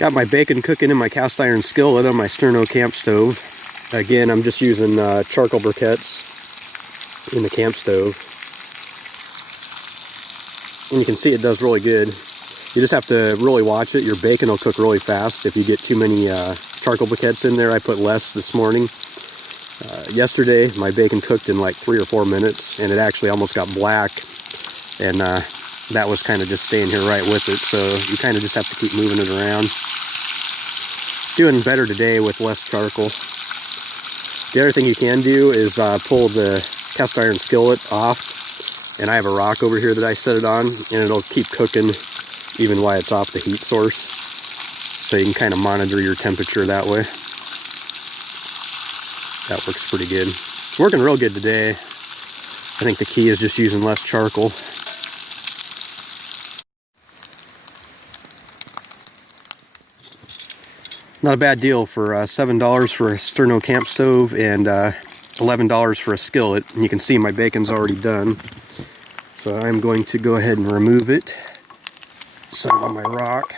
Got my bacon cooking in my cast iron skillet on my sterno camp stove. Again, I'm just using charcoal briquettes in the camp stove. And you can see it does really good. You just have to really watch it. Your bacon will cook really fast if you get too many charcoal briquettes in there. I put less this morning. Yesterday, my bacon cooked in like 3 or 4 minutes, and it actually almost got black. And that was kind of just staying here right with it. So you kind of just have to keep moving it around. Doing better today with less charcoal. The other thing you can do is pull the cast iron skillet off, and I have a rock over here that I set it on, and it'll keep cooking even while it's off the heat source. So you can kind of monitor your temperature that way. That works pretty good. It's working real good today. I think the key is just using less charcoal. Not a bad deal for $7 for a sterno camp stove and $11 for a skillet. And you can see my bacon's already done. So I'm going to go ahead and remove it. Set it on my rock.